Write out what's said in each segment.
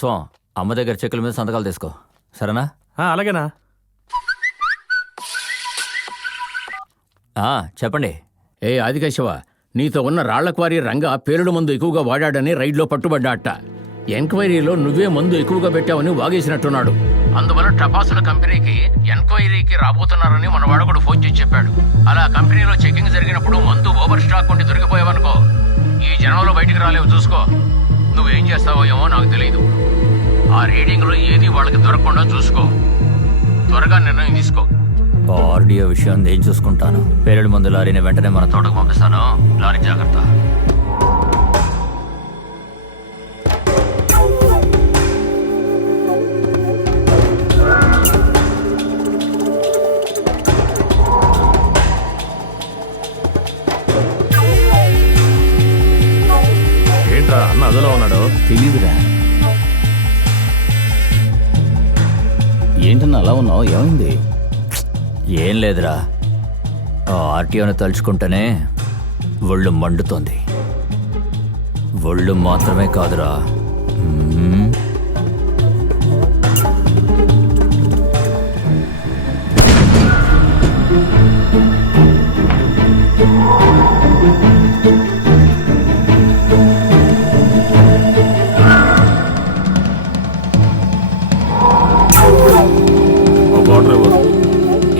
విశ్వం, అమ్మ దగ్గర చెక్కుల మీద సంతకాలు తీసుకో, సరేనా? అలాగేనా. చెప్పండి. ఏ ఆదికేశవ, నీతో ఉన్న రాళ్ల క్వారీ రంగ పేలుడు మందు ఎక్కువగా వాడాడని రైడ్లో పట్టుబడ్డాట. ఎంక్వైరీలో నువ్వే మందు ఎక్కువగా పెట్టావని వాగేసినట్టున్నాడు. అందువల్ల టపాసుల కంపెనీకి ఎంక్వైరీకి రాబోతున్నారని మన వాడు కూడా ఫోన్ చేసి చెప్పాడు. అలా కంపెనీలో చెకింగ్ జరిగినప్పుడు మందు ఓవర్ స్టాక్ ఉండి దొరికిపోయావనుకో, ఈ జనంలో బయటికి రాలేవు. చూసుకో, నువ్వేం చేస్తావో ఏమో నాకు తెలియదు. ఆ రీడింగ్లో ఏది వాళ్ళకి దొరకకుండా చూసుకో. త్వరగా నిర్ణయం తీసుకో. ఆర్డియో విషయం నేను చూసుకుంటాను. పేలుడు మందు లారీని వెంటనే మన తోటకు పంపిస్తాను. లారీ జాగ్రత్త. ఏంట్రా అన్న అదలో ఉన్నాడు? తెలీదురా. ఏంటన్నా అలా ఉన్నావు, ఏమైంది? ఏం లేదురా, ఆ ఆర్టీఓని తలుచుకుంటేనే ఒళ్ళు మండుతోంది. ఒళ్ళు మాత్రమే కాదురా,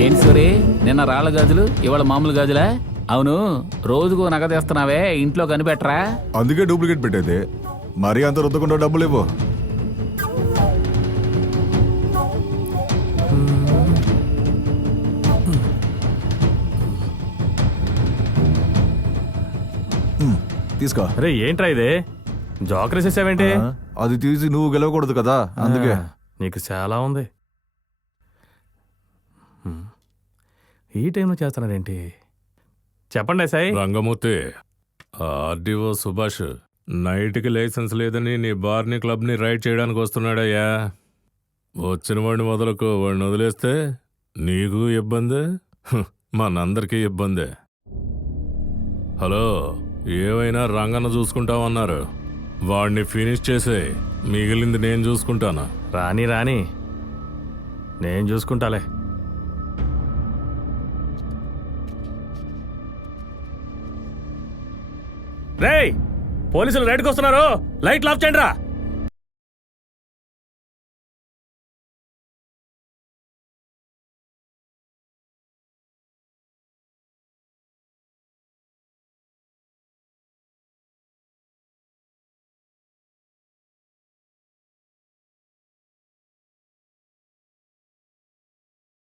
ఏంటి సరే, నిన్న రాళ్ళ గాజులు ఇవాళ మామూలు గాజులా? అవును, రోజుకు నగదేస్తున్నావే, ఇంట్లో కనిపెట్టరా? అందుకే డూప్లికేట్ పెట్టేది. మరీ అంత రుద్దకుండా డబ్బులు ఇవ్వు. తీసుకో. అరే ఏంట్రా ఇది, జోకర్ వేసేసావేంటి? అది తీసి నువ్వు గెలవకూడదు కదా, అందుకే. నీకు చాలా ఉంది. ఈ టైంలో చేస్తున్నారేంటి? చెప్పండి సాయి. రంగమూర్తి, ఆర్డీఓ సుభాష్ నైట్కి లైసెన్స్ లేదని నీ బార్ని క్లబ్ని రైడ్ చేయడానికి వస్తున్నాడయ్యా. వచ్చిన వాడిని వదలకు, వాడిని వదిలేస్తే నీకు ఇబ్బందే, మనందరికీ ఇబ్బందే. హలో, ఏమైనా రంగన్న చూసుకుంటామన్నారు, వాడిని ఫినిష్ చేసే, మిగిలింది నేను చూసుకుంటాను. రాని నేను చూసుకుంటాలే. రేయ్, పోలీసులు రైడ్కి వస్తున్నారు, లైట్లు ఆఫ్ చేయండి రా.